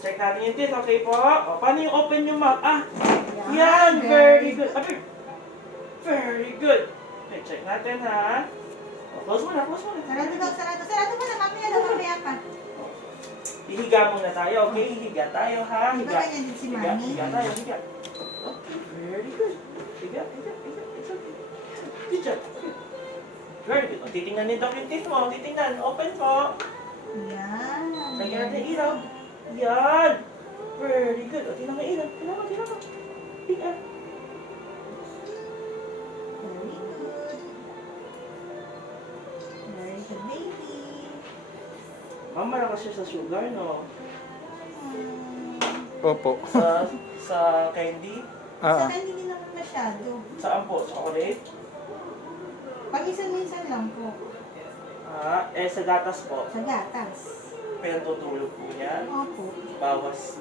Check natin yung teeth, okay po? O, paano yung open yung mouth? Ah, yan, very good. Abi, very good. Okay, check natin ha. O, close mo na, close mo na. Sarado daw, sarado. Sarado mo na, mamaya pa. Hihiga muna tayo, okay? Hihiga tayo ha. Di ba ganyan din si Mami? Higa tayo, higa. Okay, very good. Higa, higa, higa. It's okay. Good job. Good. Very good. O, titingnan ni Doc yung teeth mo. Titingnan. Open po. Yan. Lagyan natin yung ilaw. Yan. Very good. O, tingnan mo yung ilaw. Tingnan mo, tingnan mo. Higa. Very good. Very good, baby. Ma'am, malakas siya sa sugar, no? Opo. Sa candy? Sa akin, hindi naman masyado. Saan po? Chocolate? Pag minsan lang po. Ah, sa gatas po. Sa gatas. Pinatutulog po niya. Opo. Bawas.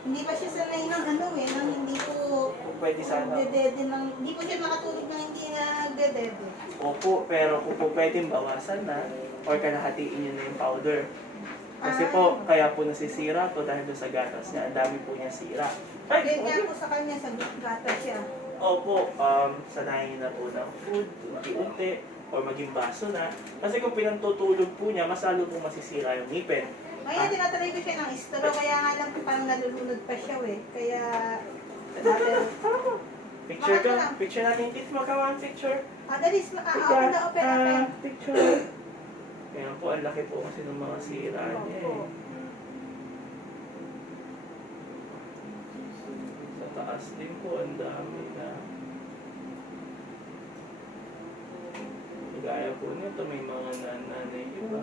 Hindi pa siya sanay ng ng hindi po Kung pwede sana. nagdedede ng, hindi po siya makatulog na hindi nagdedede. Opo, pero kung po pwedeng bawasan na, or kalahatiin niyo na yung powder. Kasi po, kaya po nasisira to dahil doon sa gatas niya. Ang dami po niya sira. Then kaya po sa kanya, sa gatas siya. Opo, sanayin niyo na po ng food, unti-unti, or maging baso na. Kasi kung pinantutulog po niya, mas lalo po masisira yung ngipin. Ngayon, tinatry ko siya ng straw, kaya nga lang parang nalulunod pa siya Kaya, Picture ka. Picture natin yung teeth mo. Come on, picture. dalis, open. Picture. Kaya po, ang laki po kasi ng mga sira niya eh. Sa taas din po, ang dami na. Gaya po nito, may mga nanay iba.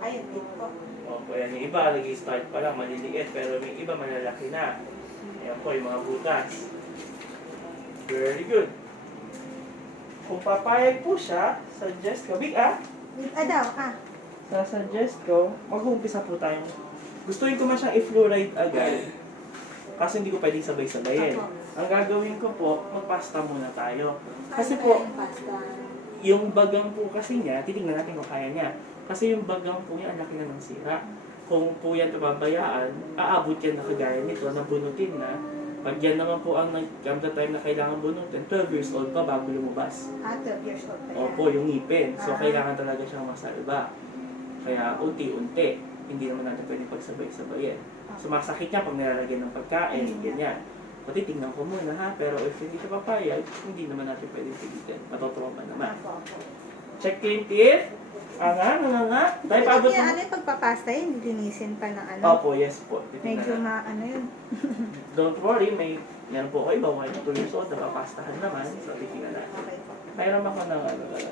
Ayun, din po. Opo, yan yung iba, nag-start pa lang, maliliit, pero may iba malalaki na. Ayan po, yung mga butas. Very good. Kung papayag po siya, suggest ko, Big Daw, Suggest ko, mag-uumpisa po tayo. Gustuin ko man siyang i-fluoride agad. Kasi hindi ko pwedeng sabay-sabayin. Ang gagawin ko po, magpasta muna tayo. Kasi po, yung bagang po kasi niya, titignan natin kung kaya niya. Kasi yung bagang po niya, ang laki na ng sira. Kung po yan pababayaan, aabot yan na kagaya nito, nabunutin na. Pag yan naman po ang the time na kailangan bunutin, 12 years old pa bago lumabas. 12 years old pa yan. Opo, yung ngipin. So, kailangan talaga siyang masalba. Kaya, unti-unti. Hindi naman natin pwede pagsabay-sabayin. Sumasakit niya pag nilalagyan ng pagkain, ganyan. O, titignan ko muna ha, pero if hindi siya papayag, hindi naman natin pwede tigilan. Matutuwa naman. Check yung teeth. Nga. Tayo paabot Kaya mo. yung pagpapasta yun, linisin pa ng Opo, yes po. Titignan Medyo natin. yun. Don't worry, may yan po kayo, bawal na 2 years old, napapastahan naman. So, titignan natin. Okay po. Mayroon ako ng talaga.